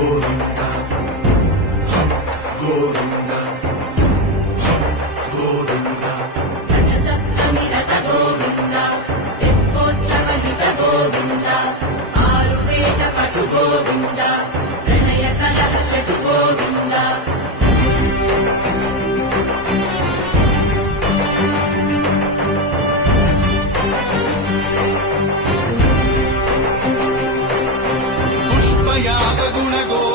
గోవింద గోవింద గోవింద రథ సప్తమి రథ గోవింద తెప్పోత్సవ హిత గోవింద ఆరువేట పటు గోవింద ప్రణయ కలహ షటు గోవింద పుష్పయాగ గుణ గోవింద